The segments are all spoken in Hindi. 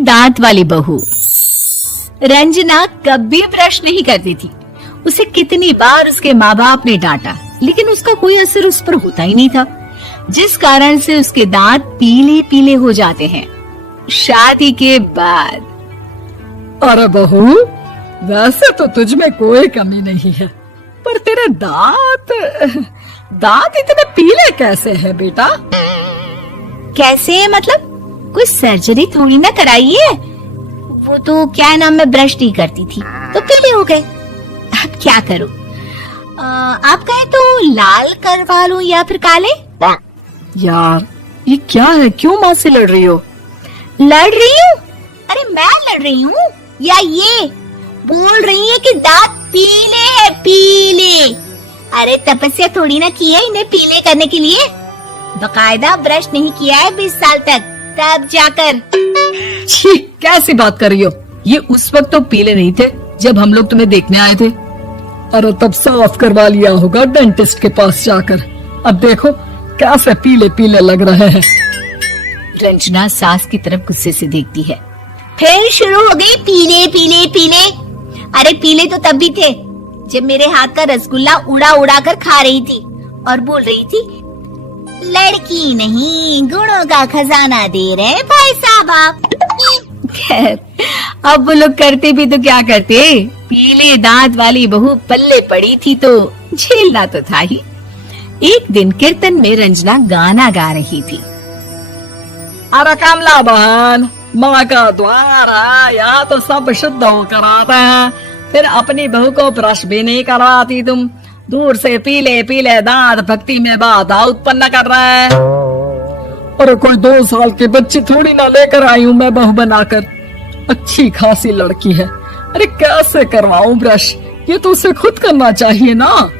दांत वाली बहू। रंजना कभी ब्रश नहीं करती थी। उसे कितनी बार उसके माँ बाप ने डांटा, लेकिन उसका कोई असर उस पर होता ही नहीं था, जिस कारण से उसके दांत पीले पीले हो जाते हैं। शादी के बाद। अरे बहू, वैसे तो तुझ में कोई कमी नहीं है, पर तेरे दांत इतने पीले कैसे हैं बेटा? कैसे मतलब? कोई सर्जरी थोड़ी ना कराई है। वो तो क्या नाम, मैं ब्रश नहीं करती थी तो पीले हो गए। अब क्या करूं? आप कहें तो लाल करवा लूं या फिर काले? यार ये क्या है, क्यों माँ से लड़ रही हो? लड़ रही हूँ? अरे मैं लड़ रही हूँ या ये बोल रही है कि दांत पीले है, पीले। अरे तपस्या थोड़ी ना की है इन्हें पीले करने के लिए। बकायदा ब्रश नहीं किया है 20 साल तक, तब जाकर। छी, कैसी बात कर रही हो? ये उस वक्त तो पीले नहीं थे जब हम लोग तुम्हें देखने आए थे। अरे तब साफ करवा लिया होगा डेंटिस्ट के पास जाकर। अब देखो कैसे पीले पीले लग रहे हैं। रंजना सास की तरफ गुस्से से देखती है। फिर शुरू हो गई पीले पीले पीले। अरे पीले तो तब भी थे जब मेरे हाथ का रसगुल्ला उड़ा उड़ा कर खा रही थी और बोल रही थी, लड़की नहीं गुणों का खजाना दे रहे भाई साहब आप। खैर, अब वो लोग करते भी तो क्या करते, पीले दांत वाली बहू पल्ले पड़ी थी तो झेलना तो था ही। एक दिन कीर्तन में रंजना गाना गा रही थी। अरे कमला बहन, माँ का द्वार है, यहाँ तो सब शुद्ध होकर आते हैं, फिर अपनी बहू को ब्रश भी नहीं करवाती तुम। दूर से पीले पीले दांत भक्ति में बाधा उत्पन्न कर रहा है। और कोई 2 साल की बच्ची थोड़ी ना लेकर आई हूँ मैं बहू बनाकर। अच्छी खासी लड़की है, अरे कैसे करवाऊं ब्रश? ये तो उसे खुद करना चाहिए ना।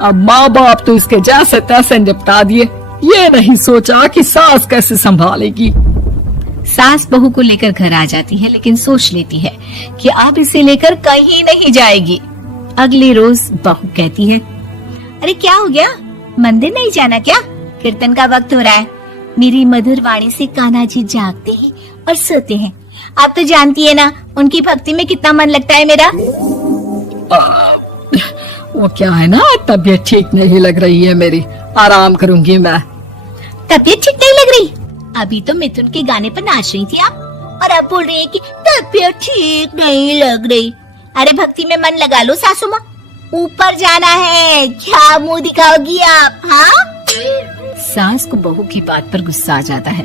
अब माँ बाप तो इसके जैसे तैसे निपटा दिए, ये नहीं सोचा कि सास कैसे संभालेगी। सास बहू को लेकर घर आ जाती है, लेकिन सोच लेती है कि अब इसे लेकर कहीं नहीं जाएगी। अगले रोज बहू कहती है, अरे क्या हो गया, मंदिर नहीं जाना क्या? कीर्तन का वक्त हो रहा है। मेरी मधुर वाणी से कान्हा जी जागते हैं और सोते हैं। आप तो जानती है ना उनकी भक्ति में कितना मन लगता है मेरा। वो क्या है ना, तबीयत ठीक नहीं लग रही है मेरी, आराम करूंगी मैं। तबीयत ठीक नहीं लग रही? अभी तो मिथुन के गाने पर नाच रही थी आप, और अब बोल रही है कि तबीयत ठीक नहीं लग रही। अरे भक्ति में मन लगा लो सासू माँ, ऊपर जाना है, क्या मुंह दिखाओगी आप? हाँ? सास को बहू की बात पर गुस्सा आ जाता है।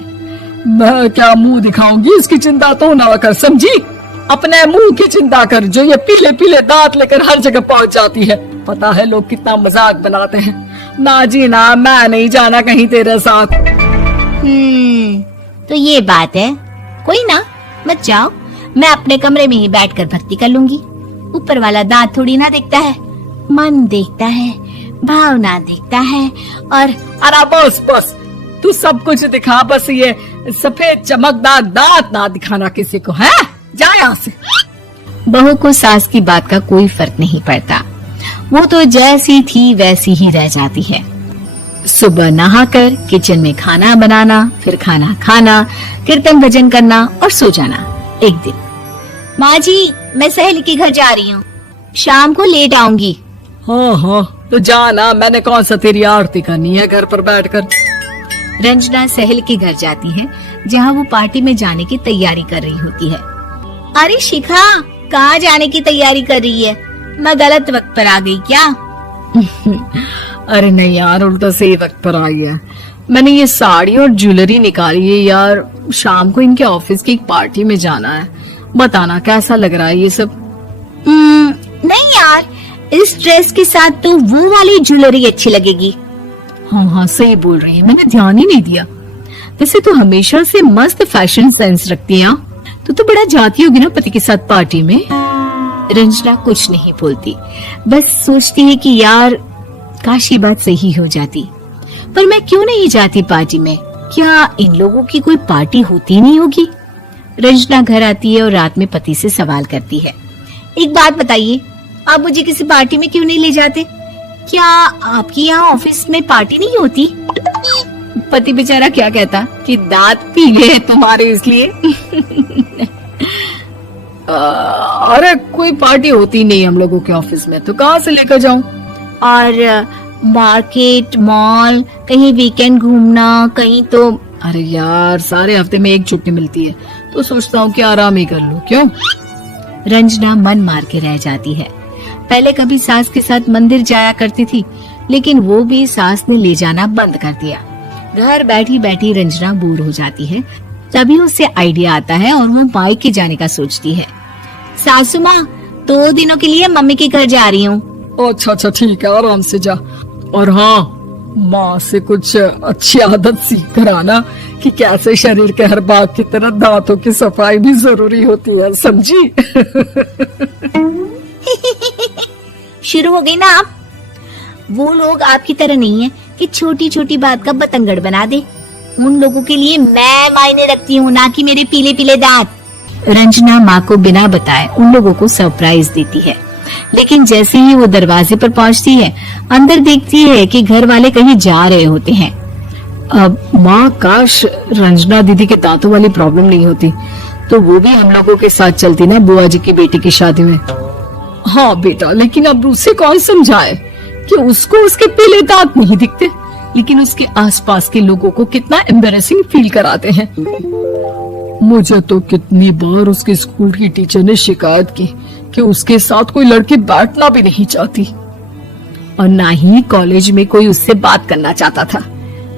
मैं क्या मुंह दिखाऊंगी, इसकी चिंता तो ना कर, समझी? अपने मुंह की चिंता कर, जो ये पीले पीले दांत लेकर हर जगह पहुंच जाती है। पता है लोग कितना मजाक बनाते हैं। ना जी ना, मैं नहीं जाना कहीं तेरे साथ। तो ये बात है, कोई ना, मत जाओ, मैं अपने कमरे में ही बैठकर भक्ति कर लूंगी। ऊपर वाला दांत थोड़ी ना देखता है, मन देखता है, भावना देखता है। और अरे बस बस, तू सब कुछ दिखा, बस ये सफेद चमकदार दांत ना दिखाना किसी को, है? जा यहाँ से। बहू को सास की बात का कोई फर्क नहीं पड़ता, वो तो जैसी थी वैसी ही रह जाती है। सुबह नहाकर किचन में खाना बनाना, फिर खाना खाना, कीर्तन भजन करना और सो जाना। एक दिन, माँ जी मैं सहेली के घर जा रही हूँ, शाम को लेट आऊंगी। हाँ, तो जाना, मैंने कौन सा तेरी आरती करनी है घर पर बैठकर। रंजना सहेली के घर जाती है, जहाँ वो पार्टी में जाने की तैयारी कर रही होती है। अरे शिखा, कहाँ जाने की तैयारी कर रही है? मैं गलत वक्त पर आ गई क्या? अरे नहीं यार, उल्टा सही वक्त पर आई है। मैंने ये साड़ी और ज्वेलरी निकाली है यार, शाम को इनके ऑफिस की एक पार्टी में जाना है। बताना कैसा लग रहा है ये सब? नहीं यार, इस ड्रेस के साथ तो वो वाली ज्वेलरी अच्छी लगेगी। हाँ, सही बोल रही है, मैंने ध्यान ही नहीं दिया। वैसे तो हमेशा से मस्त फैशन सेंस रखती है। तो बड़ा जाती होगी ना पति के साथ पार्टी में। रंजना कुछ नहीं बोलती, बस सोचती है कि यार काश ये बात सही हो जाती, पर मैं क्यों नहीं जाती पार्टी में? क्या इन लोगों की कोई पार्टी होती नहीं होगी? रंजना घर आती है और रात में पति से सवाल करती है, एक बात बताइए, आप मुझे किसी पार्टी में क्यों नहीं ले जाते? क्या आपकी यहाँ ऑफिस में पार्टी नहीं होती? पति बेचारा क्या कहता कि दांत पीले हैं तुम्हारे इसलिए। अरे कोई पार्टी होती नहीं हम लोगों के ऑफिस में, तो कहाँ से लेकर जाऊं? और मार्केट, मॉल, कहीं वीकेंड घूमना, कहीं तो। अरे यार सारे हफ्ते में एक छुट्टी मिलती है, तो सोचता हूँ कि आराम ही कर लूं। क्यों? रंजना मन मार के रह जाती है। पहले कभी सास के साथ मंदिर जाया करती थी, लेकिन वो भी सास ने ले जाना बंद कर दिया। घर बैठी बैठी रंजना बोर हो जाती है। तभी उसे आइडिया आता है और वो मायके जाने का सोचती है। सासू माँ, 2 दिनों के लिए मम्मी के घर जा रही हूँ। अच्छा अच्छा ठीक है, आराम से जा। और हाँ, माँ से कुछ अच्छी आदत सीख कर आना कि कैसे शरीर के हर भाग की तरह दांतों की सफाई भी जरूरी होती है, समझी? शुरू हो गई ना आप? वो लोग आपकी तरह नहीं है कि छोटी छोटी बात का बतंगड़ बना दे। उन लोगों के लिए मैं मायने रखती हूँ, ना कि मेरे पीले पीले दांत। रंजना माँ को बिना बताए उन लोगों को सरप्राइज देती है, लेकिन जैसे ही वो दरवाजे पर पहुंचती है, अंदर देखती है कि घर वाले कहीं जा रहे होते हैं। अब माँ, काश रंजना दीदी के दांतों वाली प्रॉब्लम नहीं होती, तो वो भी हम लोगों के साथ चलती ना बुआ जी की बेटी की शादी में। हाँ बेटा, लेकिन अब उसे कौन समझाए कि उसको उसके पीले दांत नहीं दिखते, लेकिन उसके आसपास के लोगों को कितना एम्बैरेसिंग फील कराते हैं। मुझे तो कितनी बार उसके स्कूल की टीचर ने शिकायत की कि उसके साथ कोई लड़की बैठना भी नहीं चाहती, और ना ही कॉलेज में कोई उससे बात करना चाहता था।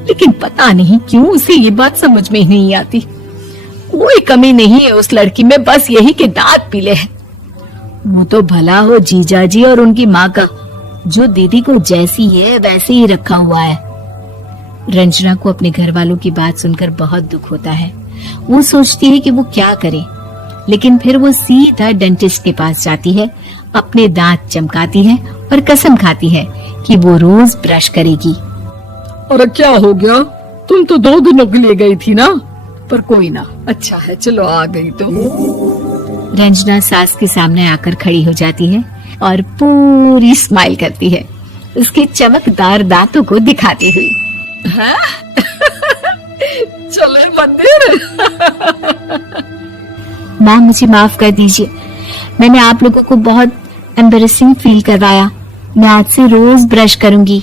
लेकिन पता नहीं क्यों उसे ये बात समझ में ही नहीं आती। कोई कमी नहीं है उस लड़की में, बस यही कि दांत पीले हैं। वो तो भला हो जीजा जी और उनकी माँ का, जो दीदी को जैसी है वैसे ही रखा हुआ है। रंजना को अपने घर वालों की बात सुनकर बहुत दुख होता है। वो सोचती है कि वो क्या करे, लेकिन फिर वो सीधा डेंटिस्ट के पास जाती है, अपने दांत चमकाती है और कसम खाती है कि वो रोज ब्रश करेगी। अरे क्या हो गया? तुम तो 2 दिनों के लिए गई थी ना, पर कोई ना, अच्छा है, चलो आ गई तो। रंजना सास के सामने आकर खड़ी हो जाती है और पूरी स्माइल करती है, उसके चमकदार दांतों को दिखाती हुई। है? चले मंदिर। माँ, मुझे माफ कर दीजिए, मैंने आप लोगों को बहुत एम्बैरेसिंग फील करवाया। मैं आज से रोज ब्रश करूंगी।